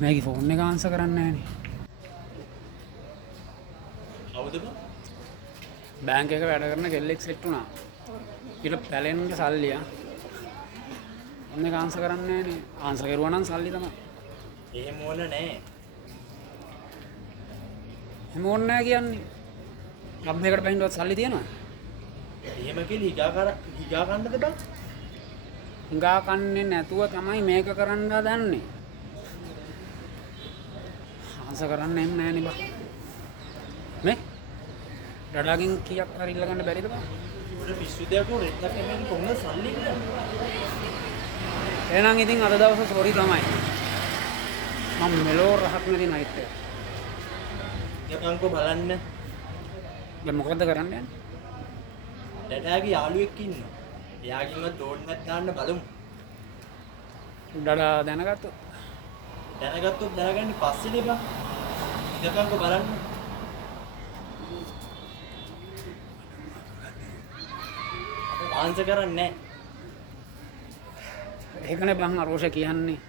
මේකේ ෆෝන් එක ආන්සර් කරන්නේ නැහනේ. කවුද බං? බැංක් එක වැඩ කරන කෙල්ලෙක් සෙට් වුණා. ඊට පැලෙන්න සල්ලි ඔන්න එක ආන්සර් කරන්නේ නැහනේ. ආන්සර් කරුවා නම් සල්ලි තමයි. එහෙම ඕන නෑ. එහෙම ඕනේ නැහැ කියන්නේ. ක්ලබ් එකකට බහින්නවත් සල්ලි තියෙනවා. එහෙම කියලා හිගා ගන්නද බං? හුඟා කන්නේ නැතුව තමයි මේක කරන්න හදන්නේ. ආන්සර් කරන්න එන්නේ නැහැ නේ බං. මේ ඩඩාගෙන් කීයක් හරි ඉල්ල ගන්න බැරිද බං? උඩ පිස්සු දෙයක් උඩ රෙද්දක් එන්නේ කොහොමද සල්ලි කියන්නේ? එහෙනම් ඉතින් අද දවසේ සෝරි තමයි. මම මෙලෝ රහක් නැති නයිට් එක. යකන්කෝ බලන්න. දැන් මොකද කරන්න යන්නේ? ඩඩාගේ යාළුවෙක් ඉන්නවා. එයාගෙන්වත් ඕඩ්නක් දාන්න බලමු. ඩඩා දැනගත්තොත් දැනගත්තොත් දැනගන්නේ පස්සේනේ බං. යකන්කෝ බලන්න. ආන්සර් කරන්නේ නැහැ. ඒකනේ බං අරෝෂ කියන්නේ.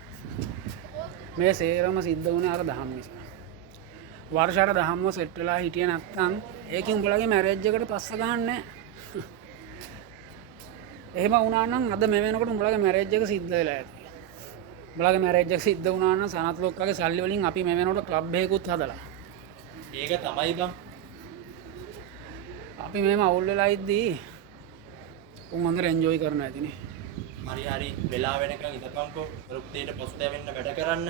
මේ සේරම සිද්ධ වුණේ අර දහම් නිසා. වර්ෂාට දහම්ව සෙට් වෙලා හිටියේ නැත්තම් ඒකෙන් උඹලගේ මැරේජ් එකට පස්ස ගහන්නේ නැහැ. එහෙම වුණා නම් අද මේ වෙනකොට උඹලගේ මැරේජ් එක සිද්ධ වෙලා ඇති. උඹලගේ මැරේජ් එක සිද්ධ වුණා නම් සනත් ලොක්කගේ සල්ලි වලින් අපි මේ වෙනකොට ක්ලබ් එකකුත් හදලා. ඒක තමයි බං. අපි මෙහෙම අවුල් වෙලා ඉද්දී උන් හොඳට එන්ජොයි කරනවා ඇතිනේ. හරි වෙලා වෙනකන් ඉතපන්කෝ රුක්තේට පොස්තය වෙන්න වැඩ කරන්න.